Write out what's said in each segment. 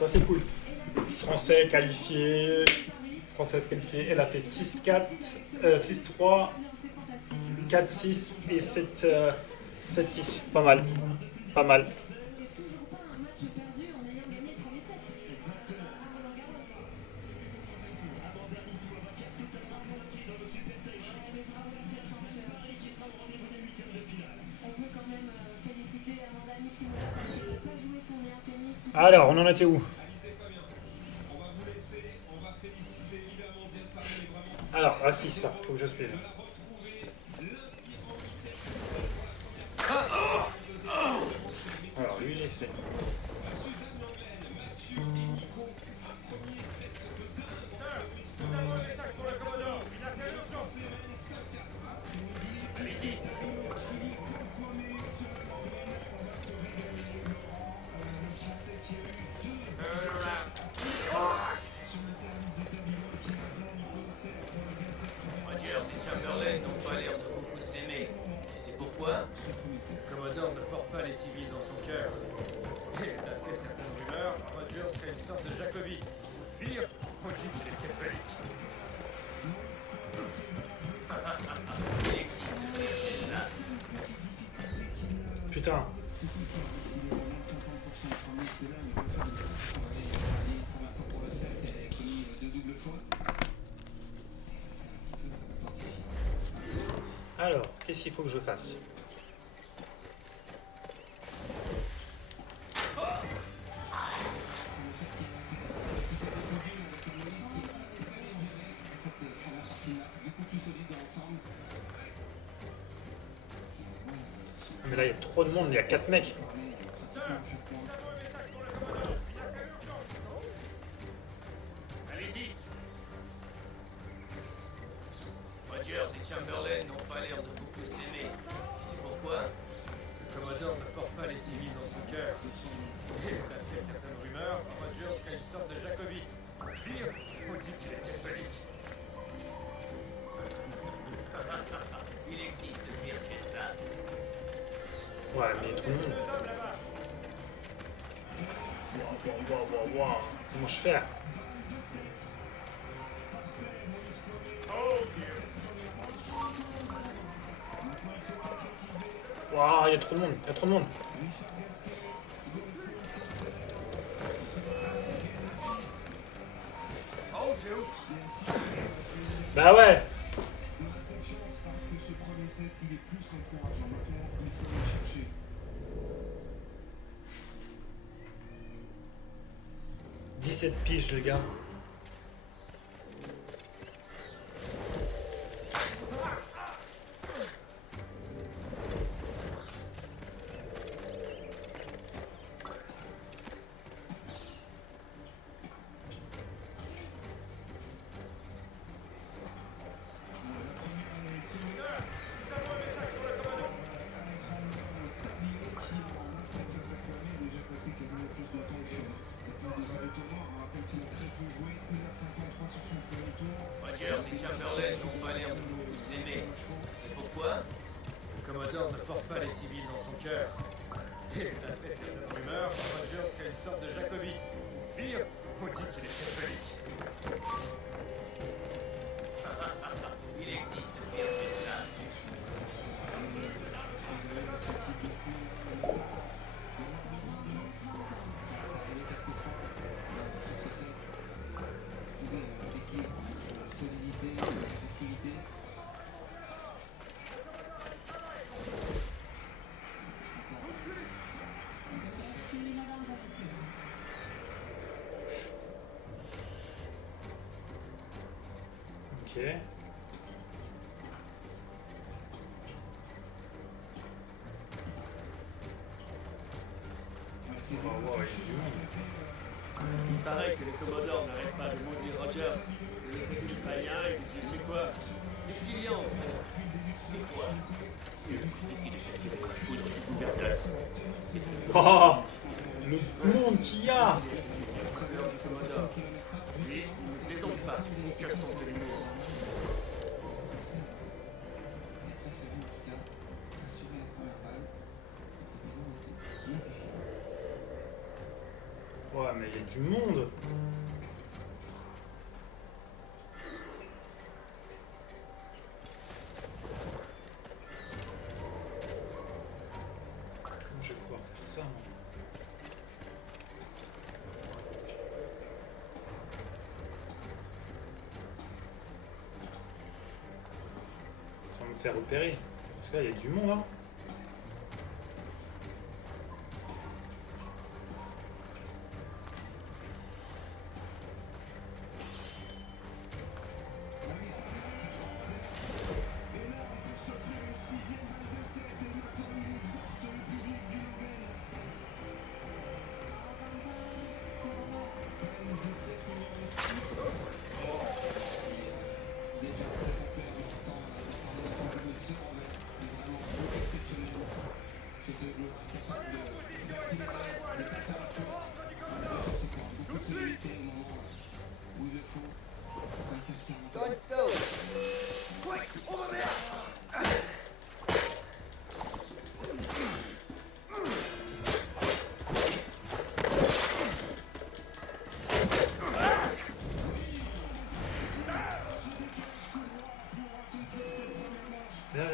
Ça, c'est cool. Français qualifié. Française qualifiée. Elle a fait 6-4, 6-3, 4-6 et 7-6. Pas mal. Pas mal. Alors, on en était où? Alors, ah si, ça, faut que je suive. Alors, lui, il est fait. Rogers et Chamberlain n'ont pas l'air de beaucoup s'aimer. Tu sais pourquoi? Le Commodore ne porte pas les civils dans son cœur. Et d'après certaines rumeurs, Rogers serait une sorte de jacobite. Pire, on dit qu'il est catholique. Il existe pire que ça. Putain. Alors, qu'est-ce qu'il faut que je fasse? Mais là, il y a trop de monde, il y a 4 mecs. Allez-y. Rogers et Chamberlain n'ont pas l'air de beaucoup s'aimer. Tu sais pourquoi? Le Commodore ne porte pas les civils dans son cœur. Et d'après certaines rumeurs, Rogers serait une sorte de jacobite. Pire, on dit qu'il est catholique. Il existe pire que ça. Ouais, mais tout le monde. Waouh. Comment je fais? Waouh, il y a trop de monde, il y a trop de monde. Bah ouais. « 17 piges, le gars. Rogers et Chamberlain n'ont pas l'air de beaucoup s'aimer. Tu sais pourquoi? Le Commodore ne porte pas les civils dans son cœur. Et d'après certaines rumeurs, Rogers serait une sorte de jacobite. Pire, on dit qu'il est catholique. Il existe pire que ça. Ok. Wow, il y a du monde. Il paraît que les Commodores n'arrêtent pas de maudire Rogers. De l'autre côté du païen et je sais quoi. Qu'est-ce qu'il y a en fait? Tais-toi. Il est plus vite de se tirer la foudre du gouverneur. Oh, le monde qu'il y a. Couleur du Commodore. Lui, il ne plaisante pas. Aucun sens de l'humour. Ouais, mais il y a du monde. Comment je vais pouvoir faire ça, moi? Sans me faire repérer. Parce que là, il y a du monde, hein. Stone stove. Quick, over there. Viens.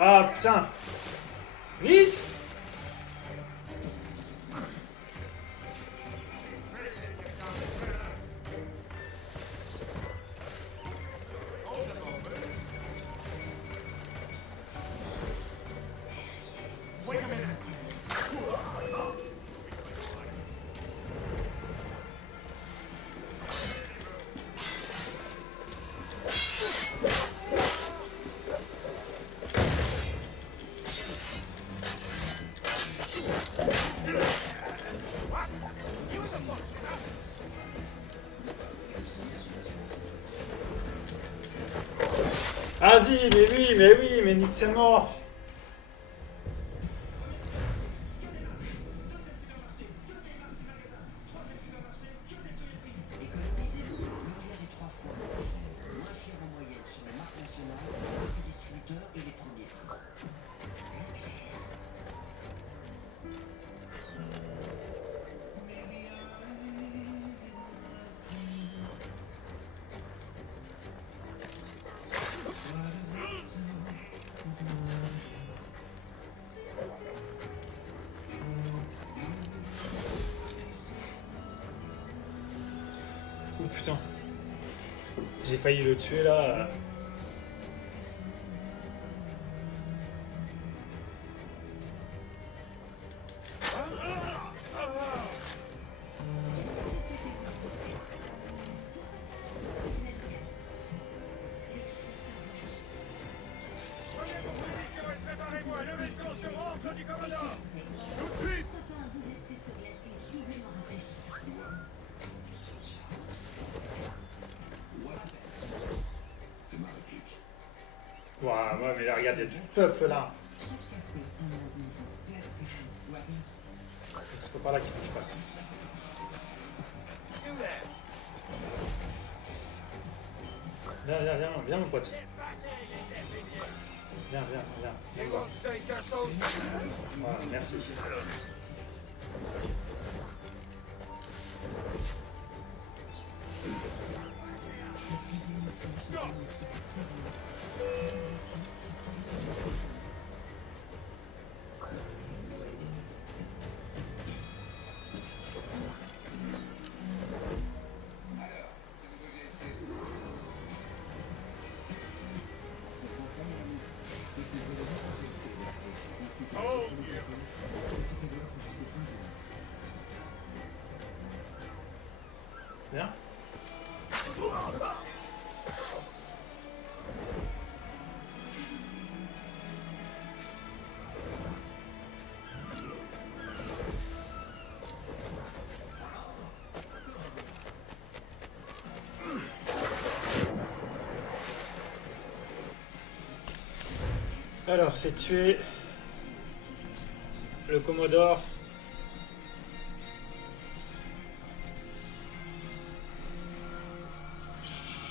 Ah, putain. Vite. Vas-y, mais oui, mais nique c'est mort. Oh putain. J'ai failli le tuer là. Ouah, ouais, mais là, regarde, il y a du peuple là. C'est pas par là qu'il faut que je passe. Viens mon pote. Viens voir. Voilà, merci. Viens. Alors, c'est tuer le Commodore.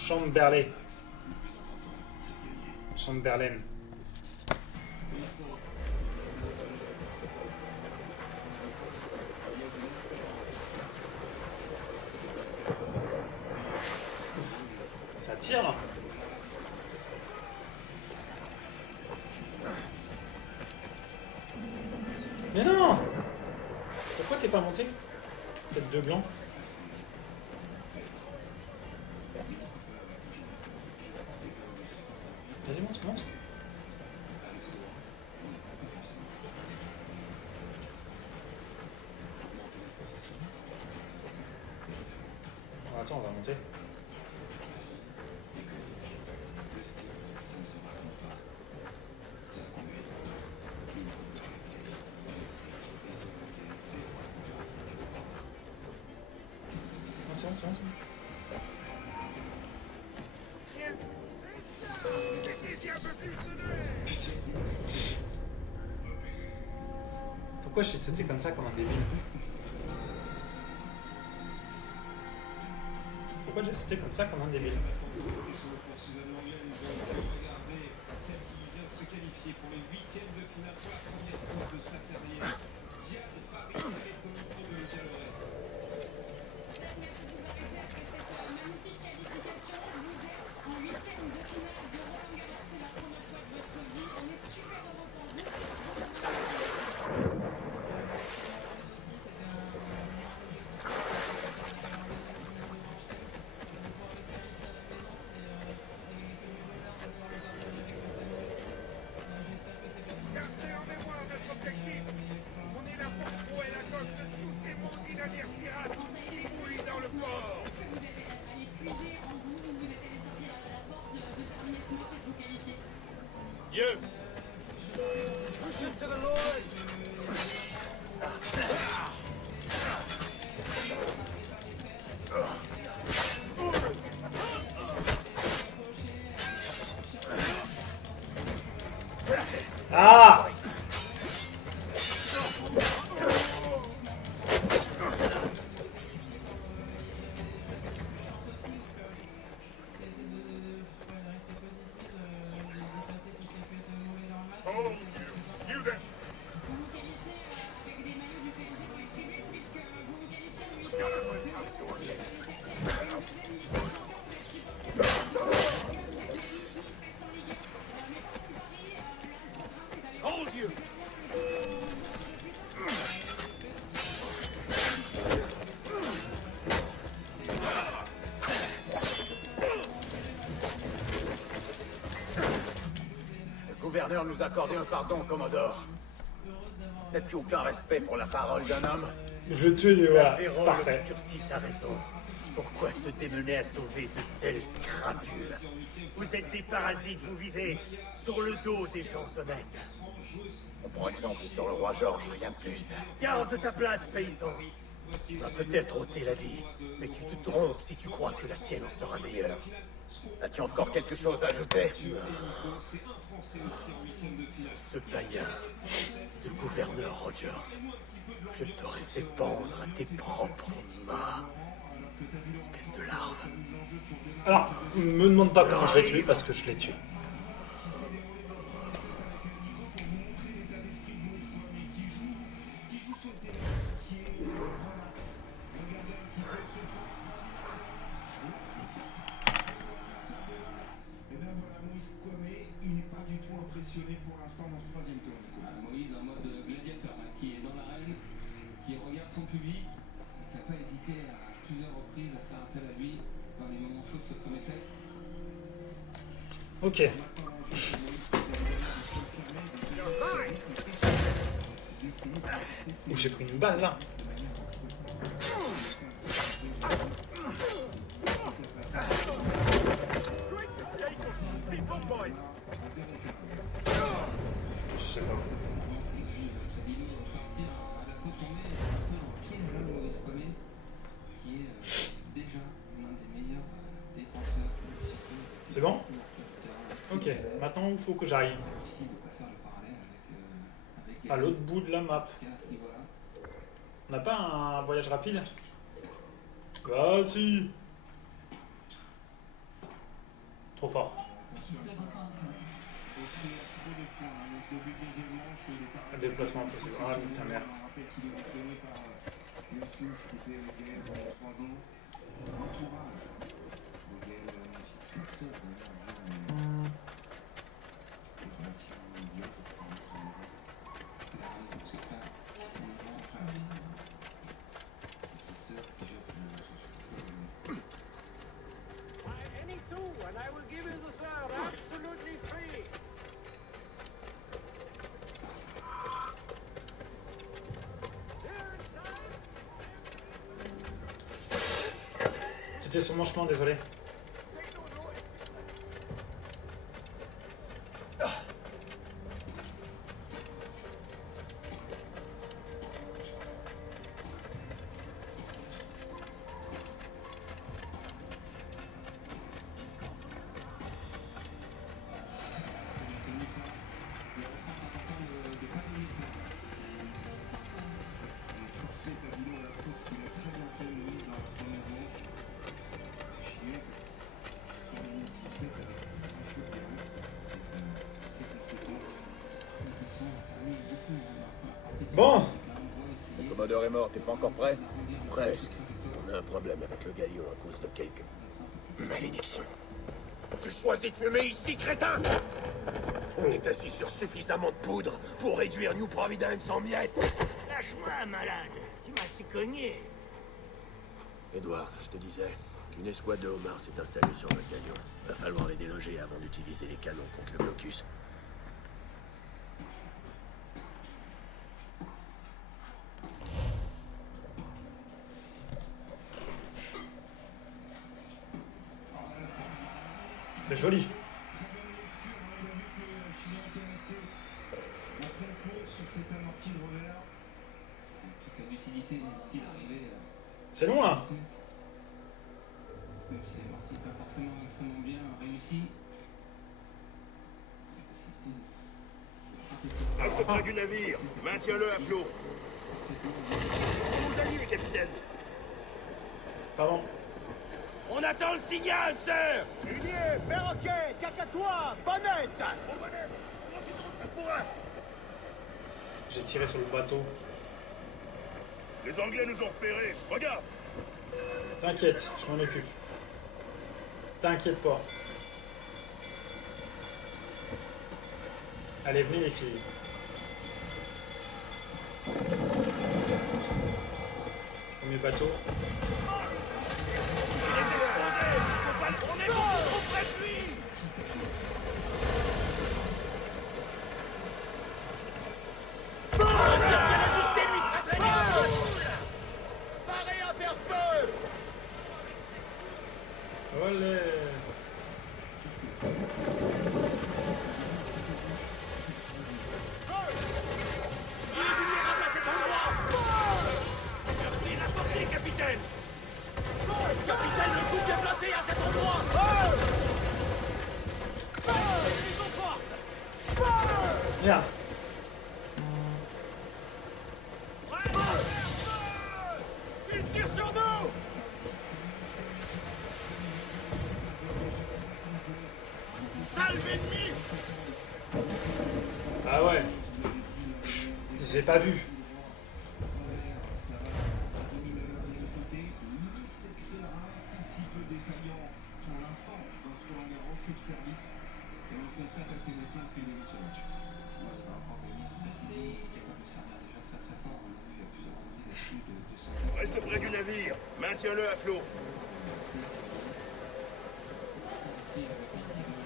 Chamberlain. ça tire là. Mais non! Pourquoi t'es pas monté? Peut-être deux blancs. Vas-y, monte, monte. Oh, attends, on va monter. Ah, c'est bon, c'est bon, c'est bon. Putain. Pourquoi j'ai sauté comme ça comme un débile? Pourquoi j'ai sauté comme ça comme un débile? Ah! Le gouverneur nous a accordé un pardon, Commodore. N'as-tu aucun respect pour la parole d'un homme? Je le tue, voilà. Véron, Parfait. l'obscurci, t'as raison. Pourquoi se démener à sauver de telles crapules? Vous êtes des parasites, vous vivez sur le dos des gens honnêtes. On prend exemple sur le roi George, rien de plus. Garde ta place, paysan. Tu vas peut-être ôter la vie, mais tu te trompes si tu crois que la tienne en sera meilleure. As-tu encore quelque chose à ajouter? Ce païen de gouverneur Rogers, je t'aurais fait pendre à tes propres mains. Espèce de larve. Alors, me demande pas comment je l'ai tué parce que je l'ai tué. Pour l'instant dans ce troisième tour. Moïse en mode gladiateur, hein, qui est dans l'arène, qui regarde son public, qui n'a pas hésité à plusieurs reprises à faire appel à lui dans les moments chauds de ce premier set. Ok. Ouh, j'ai pris une balle là. Je sais pas. C'est bon? Ok, maintenant il faut que j'aille à l'autre bout de la map. On n'a pas un voyage rapide? Bah si. Trop fort. Un déplacement impossible. Ah putain merde. Any two, and I will give you the third, absolutely free. Tu étais sur mon chemin, désolé. Bon, Le commodore est mort, t'es pas encore prêt? Presque. On a un problème avec le Galion à cause de quelques malédictions. Tu choisis de fumer ici, crétin! On est assis sur suffisamment de poudre pour réduire New Providence en miettes. Lâche-moi, malade. Tu m'as assez cogné. Edward, je te disais qu'une escouade de homards s'est installée sur notre Galion. Va falloir les déloger avant d'utiliser les canons contre le blocus. c'est joli. Toute la lucidité aussi d'arriver, C'est long là. même si les parties pas forcément extrêmement bien réussies, la possibilité Reste près du navire. Maintiens-le à flot. Vous alliez, capitaine. Pardon. On attend le signal, sir. Hélier, perroquet, cacatois, bonnette. J'ai tiré sur le bateau. Les Anglais nous ont repérés. Regarde. T'inquiète, je m'en occupe. T'inquiète pas. Allez, venez les filles. Premier bateau. On est beaucoup trop près de lui. Parez à faire feu. Olé. Capitaine! Capitaine, le coup est placé à cet endroit! Merde. Il tire sur nous! Salve ennemi! Ah ouais. J'ai pas vu. Reste près du navire. Maintiens-le à flot.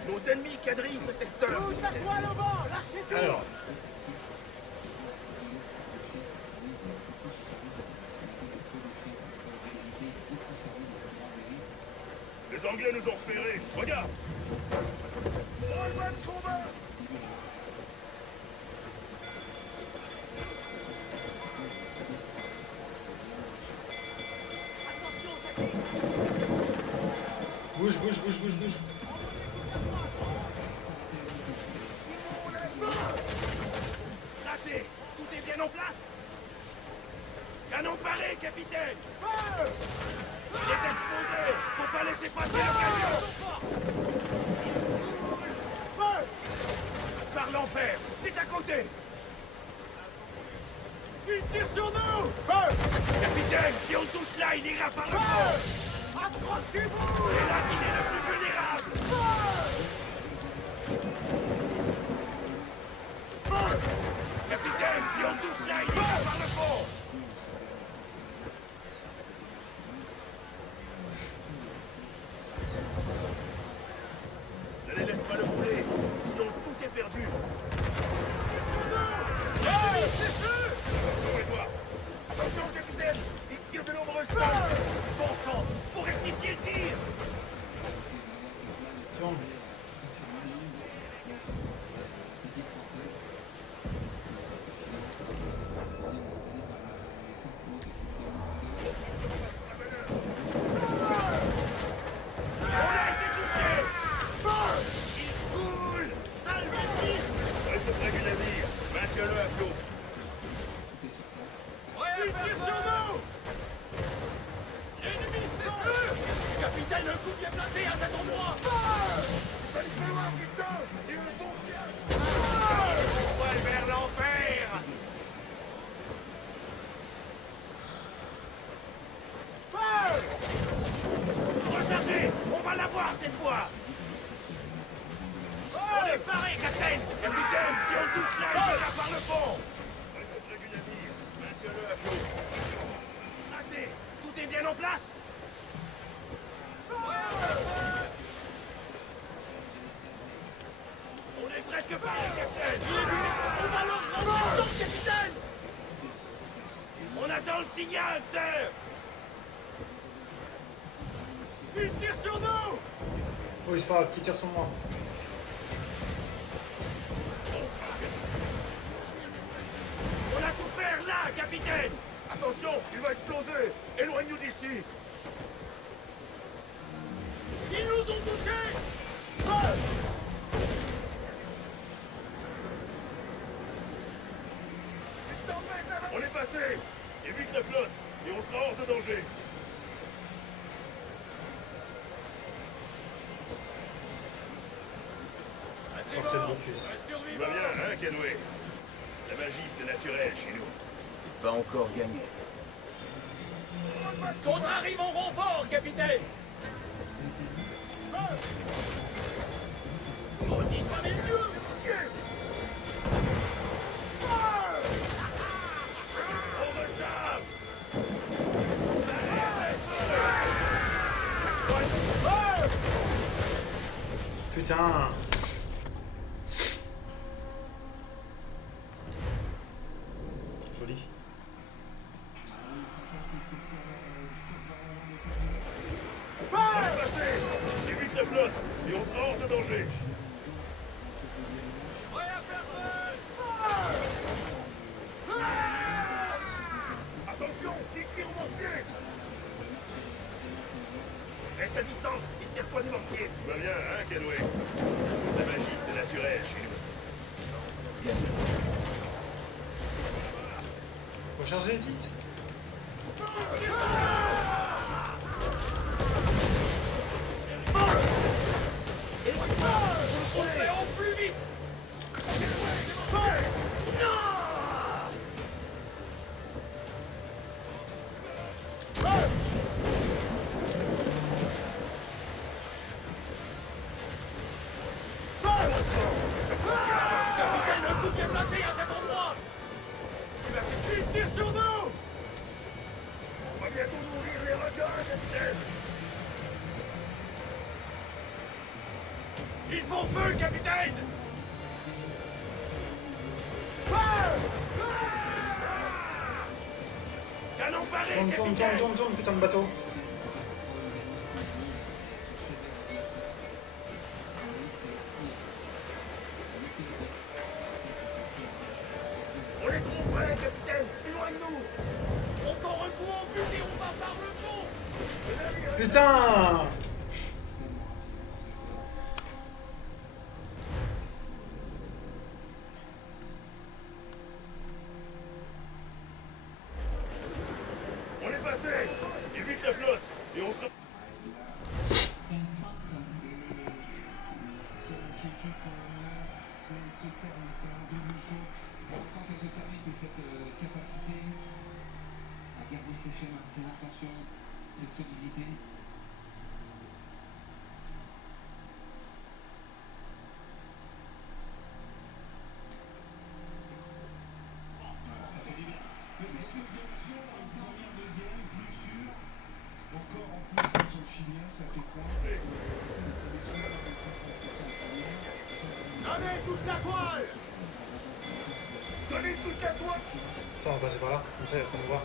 Nos ennemis quadrillent ce secteur. Toute la toile au vent, lâchez tout. Alors. Les Anglais nous ont repérés. Regarde. Rollman de combat. Bouge, bouge, bouge, bouge, bouge. Raté. Tout est bien en place. Canon paré, capitaine. Il est exposé. Faut pas laisser passer l'occasion. Par l'enfer. C'est à côté. Il tire sur nous. Capitaine, si on touche là, il ira par le fond. Accrochez-vous! C'est là qu'il est le plus vulnérable. Capitaine, si on touche là, il est là par le fond. Ne les laisse pas le brûler, sinon tout est perdu. Attention, Edouard. Attention, capitaine. Il tire de nombreuses balles. Bon sang, faut rectifier le tir. Tourne. On a été touché. Il coule. Sale ennemi. Reste près du navire. Maintiens-le à flot. Il tire sur nous! L'ennemi ne fait plus! Capitaine, un coup bien placé à cet endroit! Ça lui fait loin, putain. Et un bon pied. Voile vers l'enfer. Rechargez. On va l'avoir cette fois. On est paré, capitaine. Capitaine, si on touche là, il est là par le fond. Reste près du navire. Maintiens-le à flot. Raté. Tout est bien en place. On est presque paré, capitaine. On va leur rendre le capitaine! On attend le signal, sir. Il tire sur nous! Oui, c'est pas grave, qui tire sur moi. On a souffert là, capitaine. Attention, il va exploser. Éloigne-nous d'ici. Ils nous ont touchés! On est passé. Évite la flotte et on sera hors de danger. Forcer le blocus. Tu vas bien, hein, Kenway? La magie, c'est naturel chez nous. Pas encore gagné. Contre arrive en renfort, capitaine! Maudit soient mes yeux! On recharge. Putain. Joli. On est passé. Évite la flotte et on sera hors de danger. Attention, il tire au mortier. Reste à distance, tire-toi des mortiers. Tu vas bien, hein, Kenway? La magie, c'est naturel chez nous. Rechargez vite. On le fait en plus vite! Capitaine, un coup bien placé à cet endroit! Il tire sur nous! On va bientôt nourrir les regards, capitaine. Ils font feu, capitaine! Canon paré, Tourne, tourne, tourne, capitaine. tourne, tourne, putain de bateau. On est trop près, capitaine. Éloigne-nous. Encore un coup en but et on va par le fond! Putain. On est passé. Évite la flotte et on sera... Garder ses chemins, c'est l'intention, cette solidité. Attends, on va passer par là, comme ça, on va voir.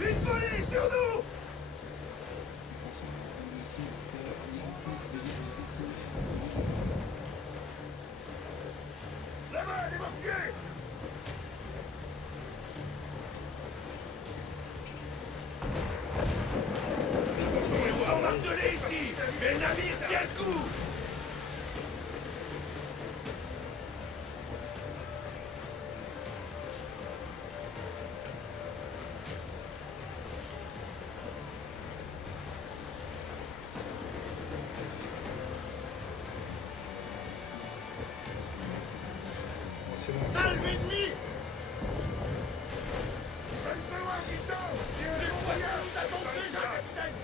Une volée sur nous! Là-bas, des mortiers! Ils sont martelés ici! Mais le navire tient le coup! C'est bon. Salve ennemi! Ça ne fait loin, Gitan! Les voyageurs nous attendent déjà, capitaine!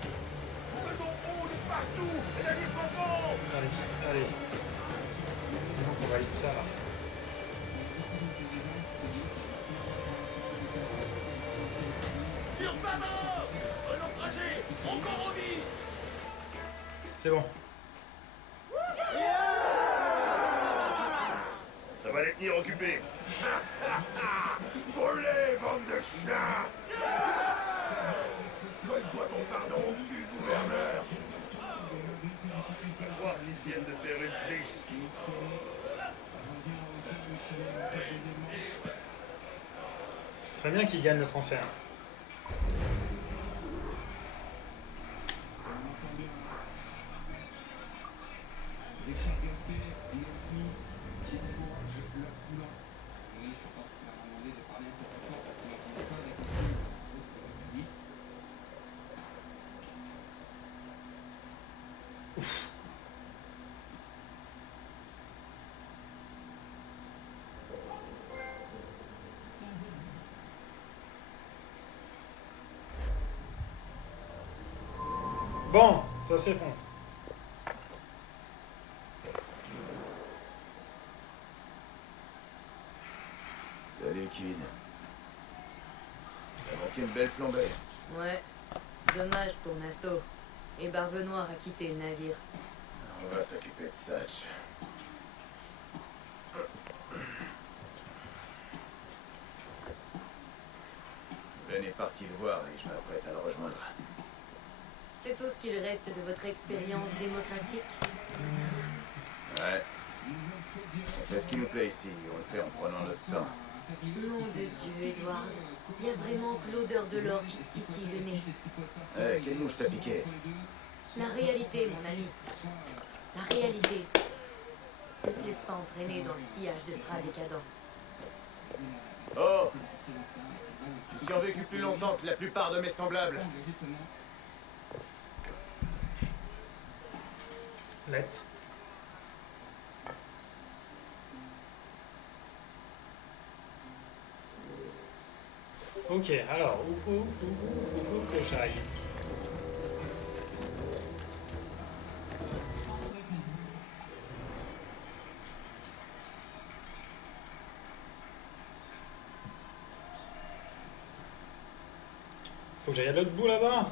Nous faisons haut de partout! Et la liste en fond! Allez, allez. Donc on valide ça là. Sur bâbord! Renaufragé! Encore en vie! C'est bon. Ça va les tenir occupés! Brûlez, bande de chiens! Donne-toi ton pardon au cul, gouverneur! À croire qu'ils viennent de faire une prise. C'est bien qu'il gagne le français. Hein. Richard Gaspé, Ian Smith, Thierry Bourges, Laure Poulain. Oui, je pense qu'il a demandé de parler un peu plus fort parce qu'il n'entend pas les consignes de lui. Bon, ça s'effondre. Salut, Kid. T'as manqué une belle flambée. Ouais, dommage pour Nassau. Et Barbe Noire a quitté le navire. On va s'occuper de Satch. Ben est parti le voir et je m'apprête à le rejoindre. C'est tout ce qu'il reste de votre expérience démocratique. Ouais. On fait ce qui nous plaît ici, on le fait en prenant notre temps. Nom de Dieu, Edward. Il y a vraiment que l'odeur de l'or qui titille le nez. Eh, quelle mouche t'a piqué? La réalité, mon ami. La réalité. Ne te laisse pas entraîner dans le sillage de ce rat décadent. Oh! J'ai survécu plus longtemps que la plupart de mes semblables. Let. Ok, alors, où faut que j'aille? Faut que j'aille à l'autre bout là-bas.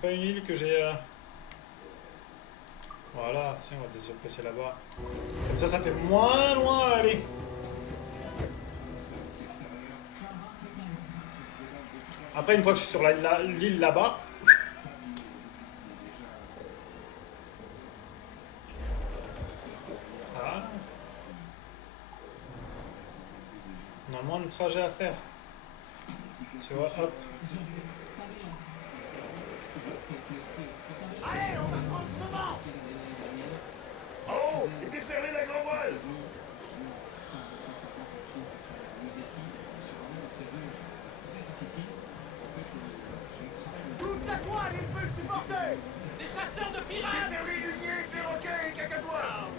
Pas une île que j'ai... Voilà, tiens, on va se placer là-bas. Comme ça fait moins loin à aller. Après, une fois que je suis sur l'île là-bas... Ah. On a moins de trajet à faire. Tu vois, hop. Allez, on va prendre ce vent! En haut, et déferler la grand voile! Toute la toile, il peut le supporter! Des chasseurs de pirates! Déferler luniers, perroquets et cacatois!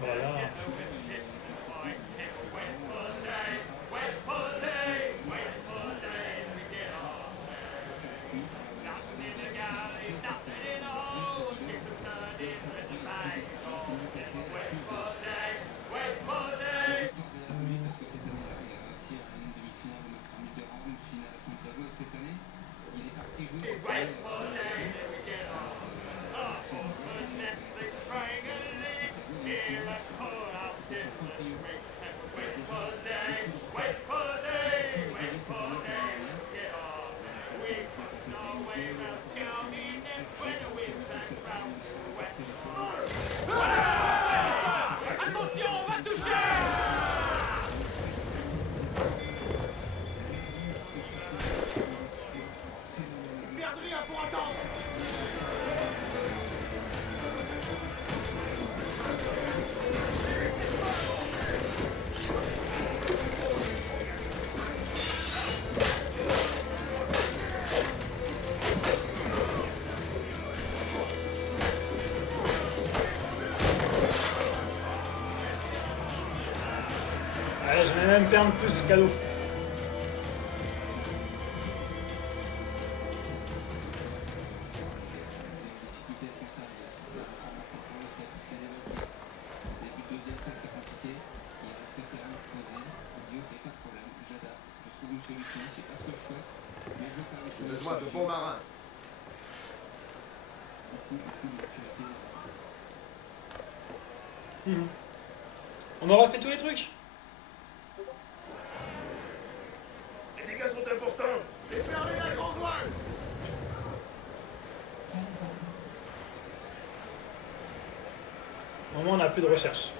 Voilà. Attention, on va toucher! Perdre rien pour attendre! Allez, je vais même faire un plus cadeau. J'ai besoin de bons marins. On aura fait tous les trucs. Les dégâts sont importants! Fermez la grande voile! Au moment, on n'a plus de recherche.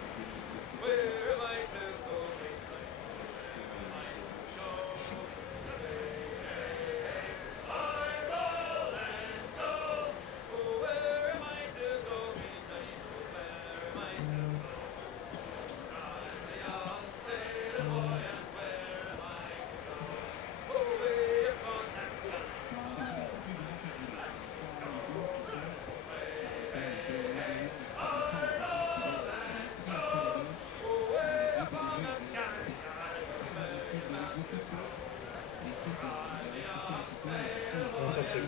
Bon, ça c'est bon.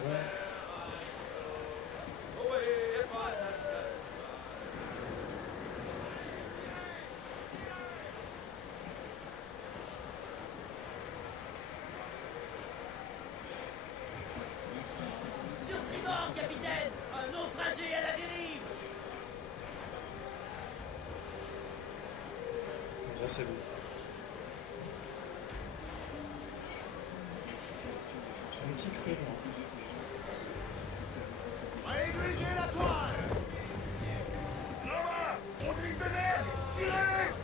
Sur tribord, capitaine! Un naufragé à la dérive! Bon, ça c'est bon. J'ai un petit cru, moi. Aiguisez la toile! Là-bas! On drisse de merde! Tirez!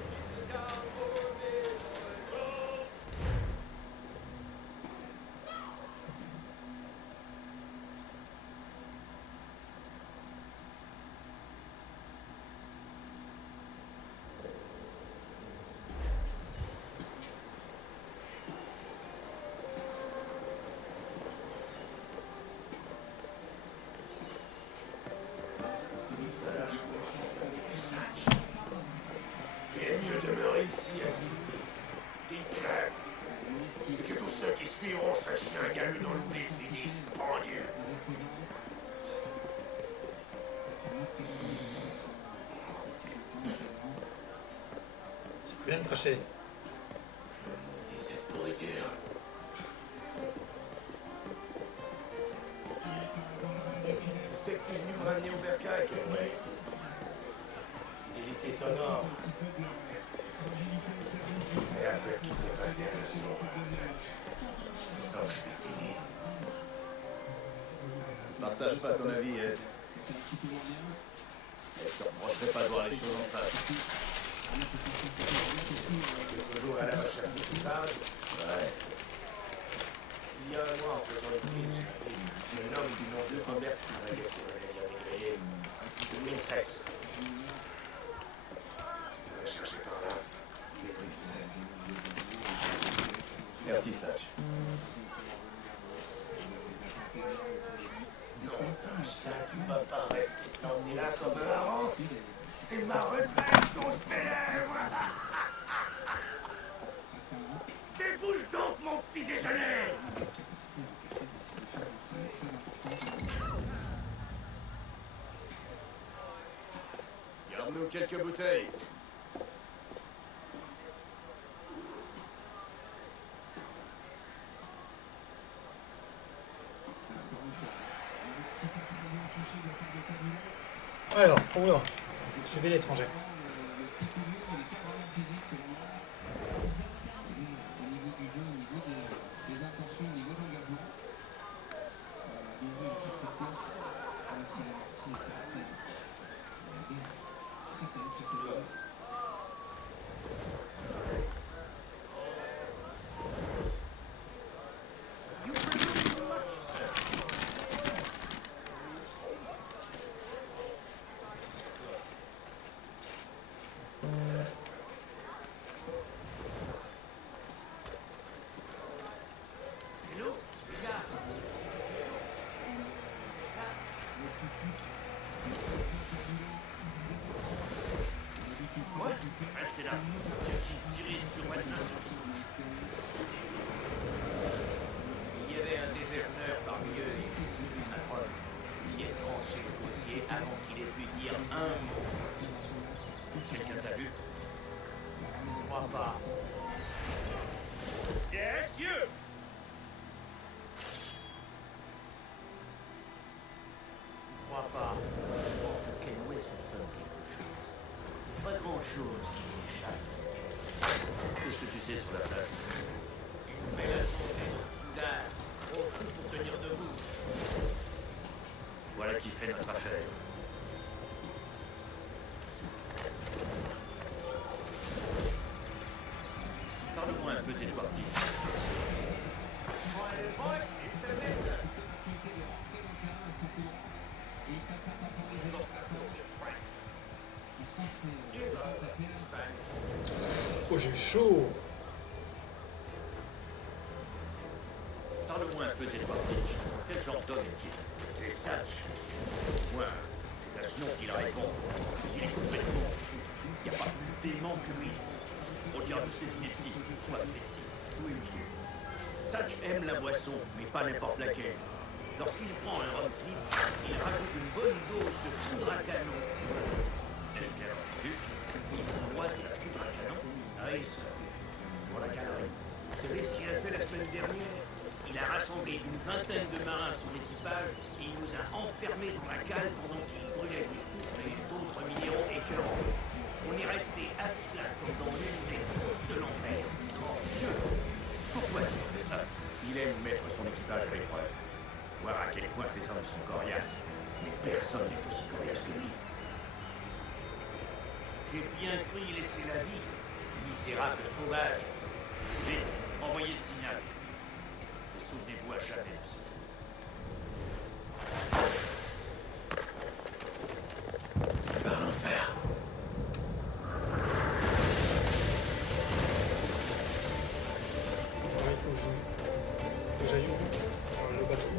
Il est mieux demeurer ici à ce qu'il crève. Et que tous ceux qui suivront ce chien galu dans l'oubli finissent pendus. C'est bien de cracher. Dis cette pourriture. C'est que t'es venu me ramener au bercail, Kenway. Fidélité est en or. Et après ce qui s'est passé à l'assaut, je sens que je suis fini. Partage pas ton avis, Ed. Et je te reprocherai pas de voir les choses en face. T'es toujours à la recherche de tout ça? Ouais. Il y a un mois, en faisant une prise, j'ai vu un homme du nom de Robert qui travaillait sur le navire négrier de Princess. Tu peux le chercher par là. Les Princess. Merci, Satch. Non, d'un chien, tu vas pas rester planté là comme un hareng. C'est ma retraite qu'on célèbre. Débouche donc mon petit déjeuner. Garde-nous quelques bouteilles. Alors, oula. Suivez l'étranger. Restez là. Tirez sur votre nation. Il y avait un déserteur parmi eux et c'est un troll. Il est tranché le dossier avant qu'il ait pu dire un mot. Quelqu'un t'a vu? Je crois pas. Yes, you! Je crois pas. Je pense que Kenway soupçonne quelque chose. Pas grand-chose qui lui échappe. Qu'est-ce que tu sais sur la place? Mais la santé de Soudan, trop fou pour tenir debout. Voilà qui fait notre affaire. Parle-moi un peu des parties. Oh, j'ai eu chaud. Parle-moi un peu des parties. Quel genre d'homme est-il? C'est Satch. Ouais, c'est à ce nom qu'il répond. Mais il est complètement... Il n'y a pas plus dément que lui. Au diable de ses inepties, sois précis. Oui, monsieur. Satch aime la boisson, mais pas n'importe laquelle. Lorsqu'il prend un rhum flip, il rajoute une bonne dose de poudre à canon. J'ai bien entendu. Il envoie de la poudre à canon à Ace pour la galerie. Vous savez ce qu'il a fait la semaine dernière? Il a rassemblé une vingtaine de marins de son équipage et il nous a enfermés dans la cale pendant qu'il brûlait du soufre et d'autres minéraux écœurants. On est resté assis là comme dans l'une des fosses de l'enfer. Oh Dieu! Pourquoi il fait ça? Il aime mettre son équipage à l'épreuve. Voir à quel point ces hommes sont coriaces. Mais personne n'est aussi coriace que lui. J'ai bien cru y laisser la vie. Misérable sauvage. Vite, envoyez le signal. Et souvenez-vous à jamais de ce jour. Par l'enfer. Ouais, il faut que j'aille où? Le bateau.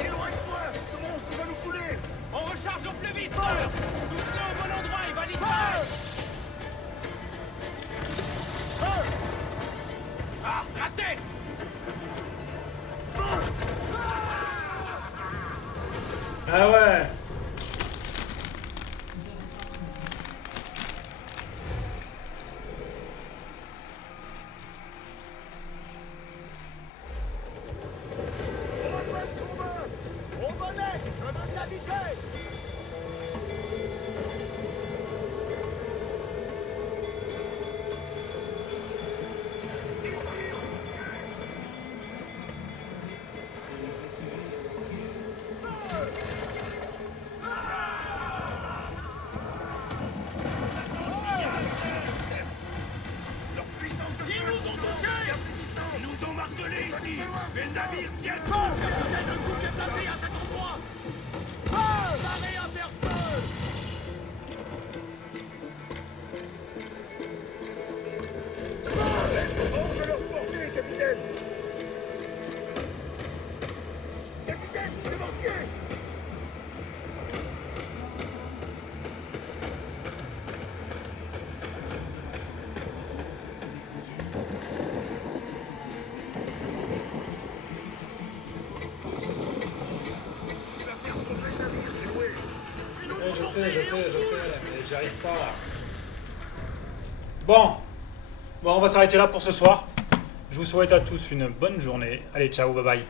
Éloigne-toi! Ce monstre va nous couler! On recharge au plus vite, sœur! Touche-le au bon endroit, il va disparaître! Ah, raté! Ah ouais. Au bonnet! Je veux de la vitesse! Leur puissance de feu! Ils nous ont touchés! Ils nous ont martelés ici! Mais le navire tient le coup! Capitaine, le coup est placé à cet endroit! Parez à faire feu! Hors de leur portée, capitaine! Capitaine, le mortier! Il va faire sombrer le navire, j'ai joué! Je sais, mais j'y arrive pas là. Bon, on va s'arrêter là pour ce soir. Je vous souhaite à tous une bonne journée. Allez, ciao, bye bye.